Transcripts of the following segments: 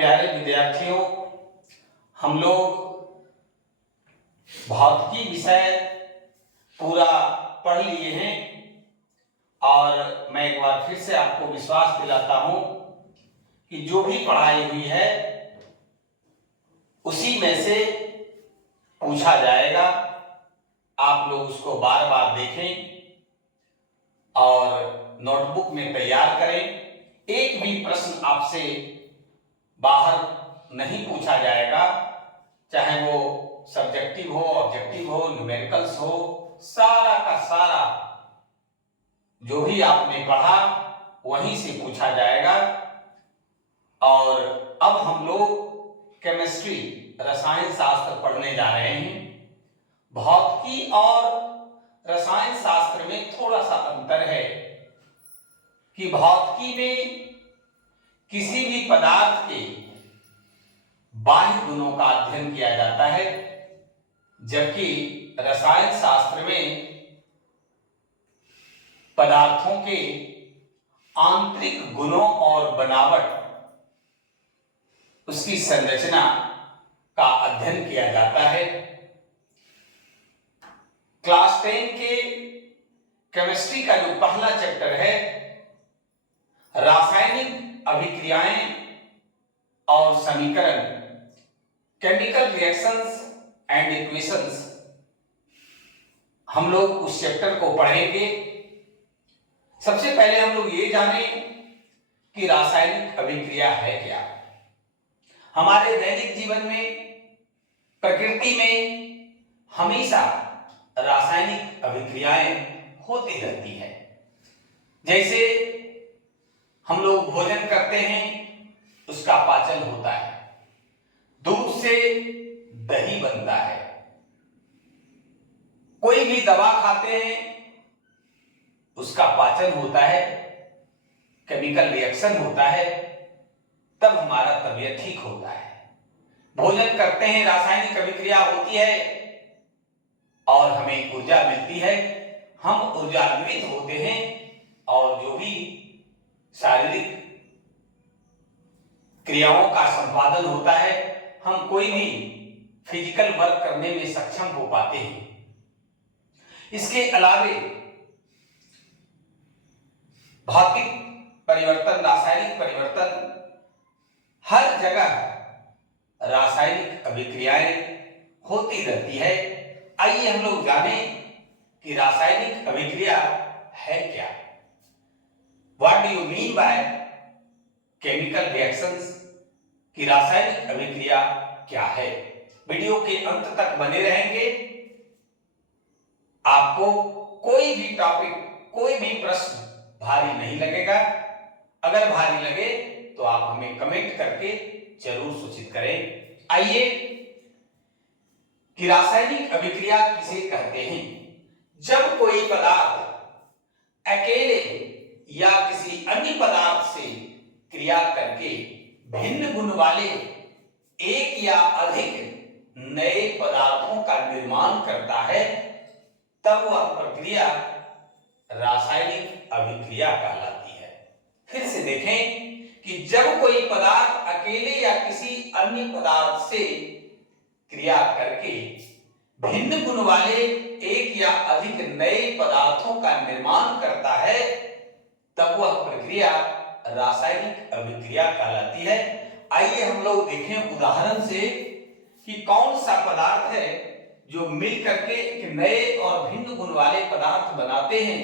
प्यारे विद्यार्थियों, हम लोग भौतिकी विषय पूरा पढ़ लिए हैं और मैं एक बार फिर से आपको विश्वास दिलाता हूं कि जो भी पढ़ाई हुई है उसी में से पूछा जाएगा। आप लोग उसको बार बार देखें और नोटबुक में तैयार करें। एक भी प्रश्न आपसे बाहर नहीं पूछा जाएगा, चाहे वो सब्जेक्टिव हो, ऑब्जेक्टिव हो, न्यूमेरिकल्स हो, सारा का सारा जो भी आपने पढ़ा वहीं से पूछा जाएगा। और अब हम लोग केमिस्ट्री, रसायन शास्त्र पढ़ने जा रहे हैं। भौतिकी और रसायन शास्त्र में थोड़ा सा अंतर है कि भौतिकी में किसी भी पदार्थ के बाह्य गुणों का अध्ययन किया जाता है, जबकि रसायन शास्त्र में पदार्थों के आंतरिक गुणों और बनावट, उसकी संरचना का अध्ययन किया जाता है। क्लास 10 के केमिस्ट्री का जो पहला चैप्टर है, रासायनिक अभिक्रियाएं और समीकरण, केमिकल रिएक्शंस एंड इक्वेशंस, हम लोग उस चैप्टर को पढ़ेंगे। सबसे पहले हम लोग ये जानें कि रासायनिक अभिक्रिया है क्या। हमारे दैनिक जीवन में, प्रकृति में हमेशा रासायनिक अभिक्रियाएं होती रहती है। जैसे हम लोग भोजन करते हैं, उसका पाचन होता है। दूध से दही बनता है। कोई भी दवा खाते हैं, उसका पाचन होता है, केमिकल रिएक्शन होता है, तब हमारा तबीयत ठीक होता है। भोजन करते हैं, रासायनिक अभिक्रिया होती है और हमें ऊर्जा मिलती है, हम ऊर्जान्वित होते हैं और जो भी शारीरिक क्रियाओं का संपादन होता है, हम कोई भी फिजिकल वर्क करने में सक्षम हो पाते हैं। इसके अलावे भौतिक परिवर्तन, रासायनिक परिवर्तन, हर जगह रासायनिक अभिक्रियाएं होती रहती है। आइए हम लोग जानें कि रासायनिक अभिक्रिया है क्या। What do you mean by chemical reactions, कि रासायनिक अभिक्रिया क्या है। वीडियो के अंत तक बने रहेंगे। आपको कोई भी टॉपिक, कोई भी प्रश्न भारी नहीं लगेगा। अगर भारी लगे तो आप हमें कमेंट करके जरूर सूचित करें। आइए कि रासायनिक अभिक्रिया किसे कहते हैं। जब कोई पदार्थ अकेले या किसी अन्य पदार्थ से क्रिया करके भिन्न गुण वाले एक या अधिक नए पदार्थों का निर्माण करता है, तब वह प्रक्रिया रासायनिक अभिक्रिया कहलाती है। फिर से देखें कि जब कोई पदार्थ अकेले या किसी अन्य पदार्थ से क्रिया करके भिन्न गुण वाले एक या अधिक नए पदार्थों का निर्माण करता है, तब वह प्रक्रिया रासायनिक अभिक्रिया कहलाती है। आइए हम लोग देखें उदाहरण से कि कौन सा पदार्थ है जो मिल करके एक नए और भिन्न गुण वाले पदार्थ बनाते हैं,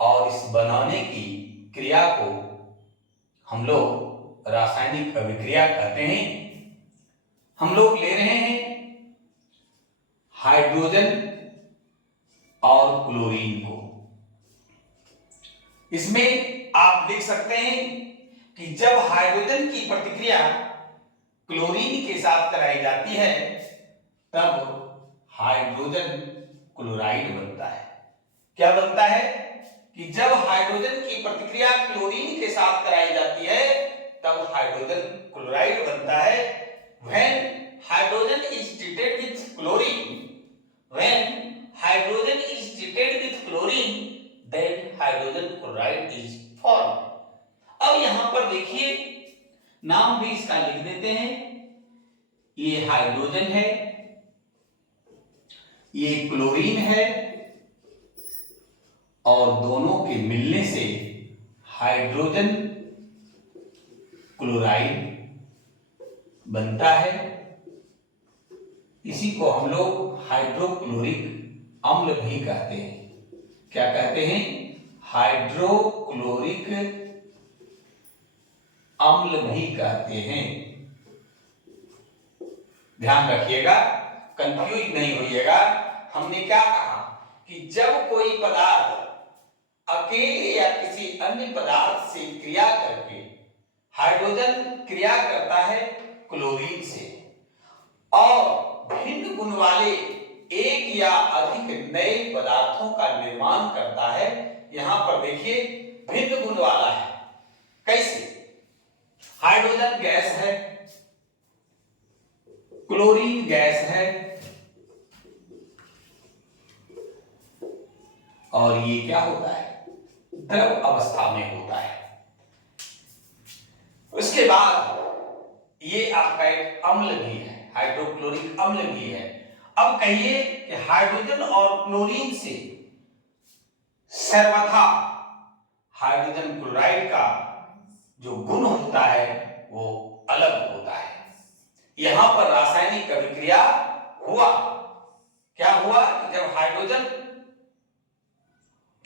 और इस बनाने की क्रिया को हम लोग रासायनिक अभिक्रिया कहते हैं। हम लोग ले रहे हैं हाइड्रोजन और क्लोरीन को। इसमें आप देख सकते हैं कि जब हाइड्रोजन की प्रतिक्रिया क्लोरीन के साथ कराई जाती है, तब हाइड्रोजन क्लोराइड बनता है। क्या बनता है कि जब हाइड्रोजन की प्रतिक्रिया क्लोरीन के साथ कराई जाती है, तब हाइड्रोजन क्लोराइड बनता है। When hydrogen is treated with chlorine, then hydrogen chloride is formed। अब यहां पर देखिए नाम भी इसका लिख देते हैं। ये हाइड्रोजन है, ये क्लोरीन है, और दोनों के मिलने से हाइड्रोजन क्लोराइड बनता है। इसी को हम लोग हाइड्रोक्लोरिक अम्ल भी कहते हैं। क्या कहते हैं? हाइड्रोक्लोरिक अम्ल भी कहते हैं। ध्यान रखिएगा, कंफ्यूज नहीं होइएगा। हमने क्या कहा कि जब कोई पदार्थ अकेले या किसी अन्य पदार्थ से क्रिया करके, हाइड्रोजन क्रिया करता है क्लोरीन से और भिन्न गुण वाले एक या अधिक नए पदार्थों का निर्माण करता है। यहां पर देखिए भिन्न गुण वाला है। कैसे? हाइड्रोजन गैस है, क्लोरीन गैस है, और ये क्या होता है? द्रव अवस्था में होता है। उसके बाद ये आपका एक अम्ल भी है, हाइड्रोक्लोरिक अम्ल भी है। अब कहिए कि हाइड्रोजन और क्लोरीन से सर्वथा हाइड्रोजन क्लोराइड का जो गुण होता है वो अलग होता है। यहां पर रासायनिक अभिक्रिया हुआ। क्या हुआ? कि जब हाइड्रोजन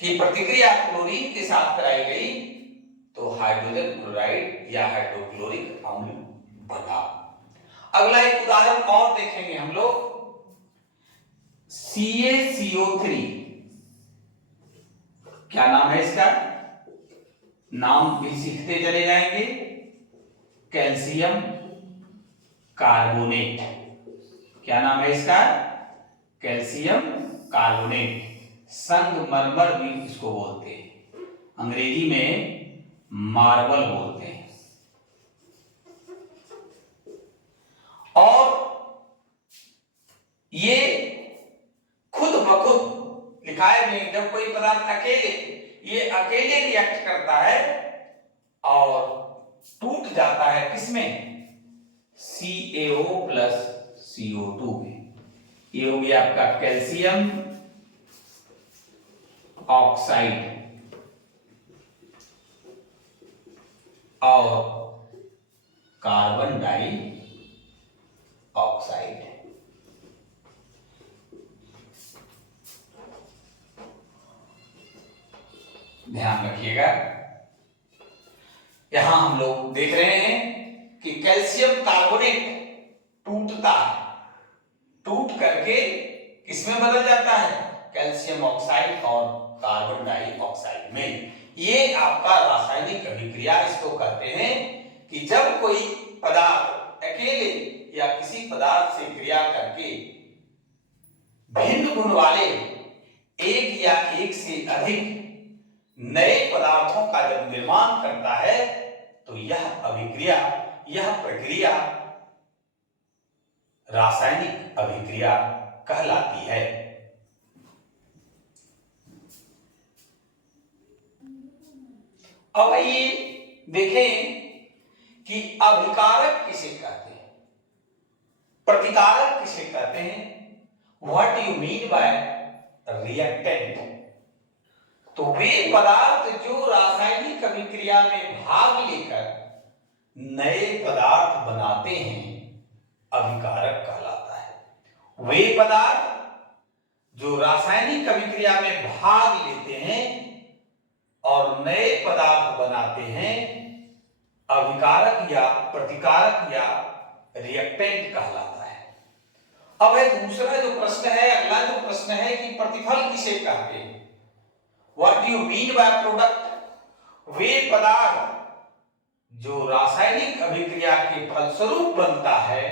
की प्रतिक्रिया क्लोरीन के साथ कराई गई तो हाइड्रोजन क्लोराइड या हाइड्रोक्लोरिक अम्ल बना। अगला एक उदाहरण और देखेंगे हम लोग। CaCO3, क्या नाम है इसका? नाम भी सीखते चले जाएंगे। Calcium carbonate. क्या नाम है इसका? Calcium carbonate. संगमरमर भी इसको बोलते हैं, अंग्रेजी में मार्बल बोलते हैं। और ये खुद ब खुद लिखाए में जब कोई पदार्थ ये अकेले रिएक्ट करता है और टूट जाता है किसमें? CaO प्लस CO2 में। ये हो गया आपका कैल्शियम ऑक्साइड और कार्बन डाई ऑक्साइड। ध्यान रखिएगा, यहां हम लोग देख रहे हैं कि कैल्शियम कार्बोनेट टूटता है, टूट करके किसमें बदल जाता है? कैल्शियम ऑक्साइड और कार्बन डाई ऑक्साइड में। ये आपका रासायनिक अभिक्रिया इसको कहते हैं कि जब कोई पदार्थ अकेले या किसी पदार्थ से क्रिया करके भिन्न गुण वाले एक या एक से अधिक नए पदार्थों का जब निर्माण करता है तो यह अभिक्रिया, यह प्रक्रिया रासायनिक अभिक्रिया कहलाती है। अब आइए देखें कि अभिकारक किसे कहते हैं, प्रतिकारक किसे कहते हैं। What you mean by reactant? तो वे पदार्थ जो रासायनिक अभिक्रिया में भाग लेकर नए पदार्थ बनाते हैं अभिकारक कहलाता है। वे पदार्थ जो रासायनिक अभिक्रिया में भाग लेते हैं और नए पदार्थ बनाते हैं अभिकारक या प्रतिकारक या रिएक्टेंट कहलाता है। अब है दूसरा जो प्रश्न है, अगला जो प्रश्न है कि प्रतिफल किसे कहते हैं। What do you mean by product? वे पदार्थ जो रासायनिक अभिक्रिया के फलस्वरूप बनता है,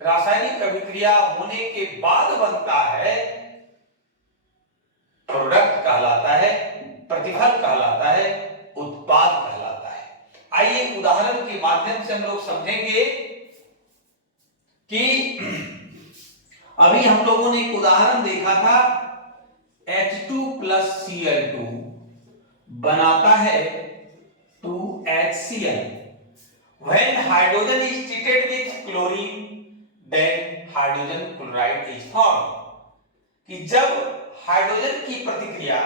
रासायनिक अभिक्रिया होने के बाद बनता है, प्रोडक्ट कहलाता है, प्रतिफल कहलाता है, उत्पाद कहलाता है। आइए उदाहरण के माध्यम से हम लोग समझेंगे कि अभी हम लोगों ने एक उदाहरण देखा था, H2 प्लस Cl2 बनाता है 2HCl। When hydrogen is treated with chlorine, then hydrogen chloride is formed. कि जब हाइड्रोजन की प्रतिक्रिया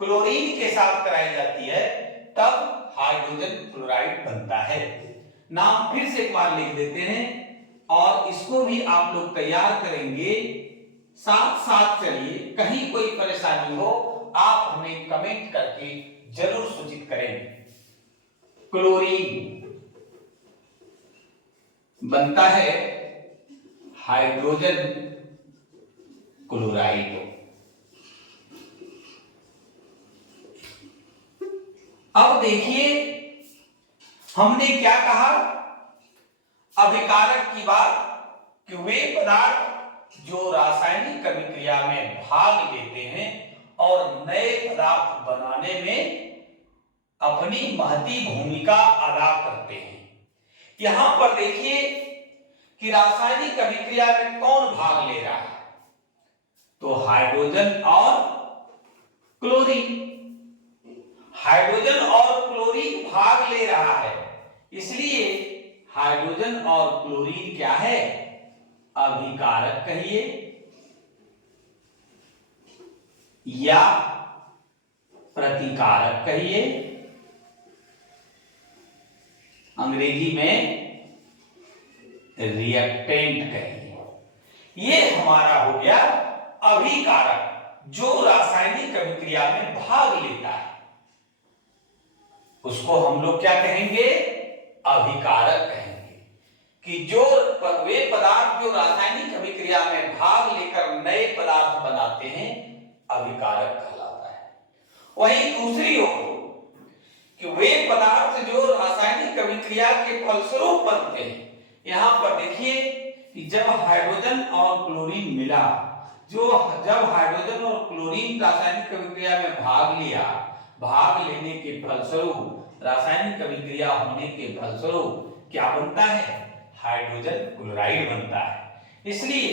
क्लोरीन के साथ कराई जाती है तब हाइड्रोजन क्लोराइड बनता है। नाम फिर से एक बार लिख देते हैं और इसको भी आप लोग तैयार करेंगे। साथ साथ चलिए, कहीं कोई परेशानी हो आप हमें कमेंट करके जरूर सूचित करें। क्लोरीन बनता है हाइड्रोजन क्लोराइड। अब देखिए हमने क्या कहा अभिकारक की बात, कि वे पदार्थ जो रासायनिक अभिक्रिया में भाग लेते हैं और नए पदार्थ बनाने में अपनी महती भूमिका अदा करते हैं। यहां पर देखिए कि रासायनिक अभिक्रिया में कौन भाग ले रहा है, तो हाइड्रोजन और क्लोरीन। हाइड्रोजन और क्लोरीन भाग ले रहा है, इसलिए हाइड्रोजन और क्लोरीन क्या है, अभिकारक कहिए या प्रतिकारक कहिए, अंग्रेजी में रिएक्टेंट कहिए। ये हमारा हो गया अभिकारक, जो रासायनिक अभिक्रिया में भाग लेता है उसको हम लोग क्या कहेंगे, अभिकारक कहेंगे। कि जो वे पदार्थ जो रासायनिक अभिक्रिया में भाग लेकर नए पदार्थ बनाते हैं अभिकारक कहलाता है। वहीं दूसरी ओर कि वे पदार्थ जो रासायनिक अभिक्रिया के फलस्वरूप बनते हैं, यहां पर देखिए कि जब हाइड्रोजन और क्लोरीन मिला, जब हाइड्रोजन और क्लोरीन रासायनिक अभिक्रिया में भाग लिया, भाग लेने के फलस्वरूप रासायनिक अभिक्रिया होने के फलस्वरूप क्या बनता है, हाइड्रोजन क्लोराइड बनता है। इसलिए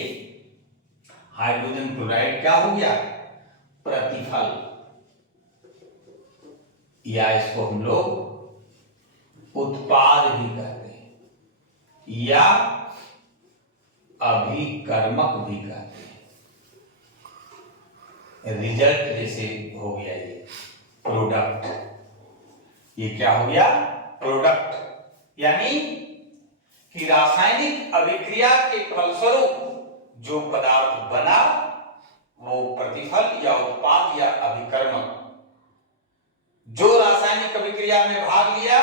हाइड्रोजन क्लोराइड क्या हो गया, प्रतिफल, या इसको हम लोग उत्पाद भी कहते हैं या अभिकर्मक भी कहते हैं। रिजल्ट जैसे हो गया ये प्रोडक्ट, ये क्या हो गया, प्रोडक्ट। यानी कि रासायनिक अभिक्रिया के फलस्वरूप जो पदार्थ बना वो प्रतिफल या उत्पाद या अभिकर्मक। जो रासायनिक अभिक्रिया में भाग लिया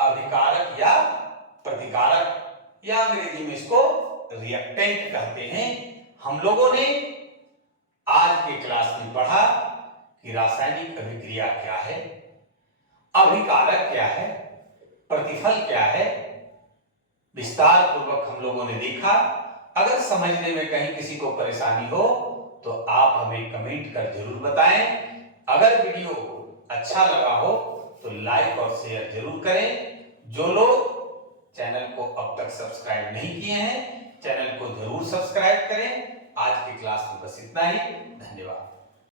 अभिकारक या प्रतिकारक, या अंग्रेजी में इसको रिएक्टेंट कहते हैं। हम लोगों ने आज के क्लास में पढ़ा कि रासायनिक अभिक्रिया क्या है, अभिकारक क्या है, प्रतिफल क्या है, विस्तार पूर्वक हम लोगों ने देखा। अगर समझने में कहीं किसी को परेशानी हो तो आप हमें कमेंट कर जरूर बताएं। अगर वीडियो अच्छा लगा हो तो लाइक और शेयर जरूर करें। जो लोग चैनल को अब तक सब्सक्राइब नहीं किए हैं चैनल को जरूर सब्सक्राइब करें। आज की क्लास में बस इतना ही, धन्यवाद।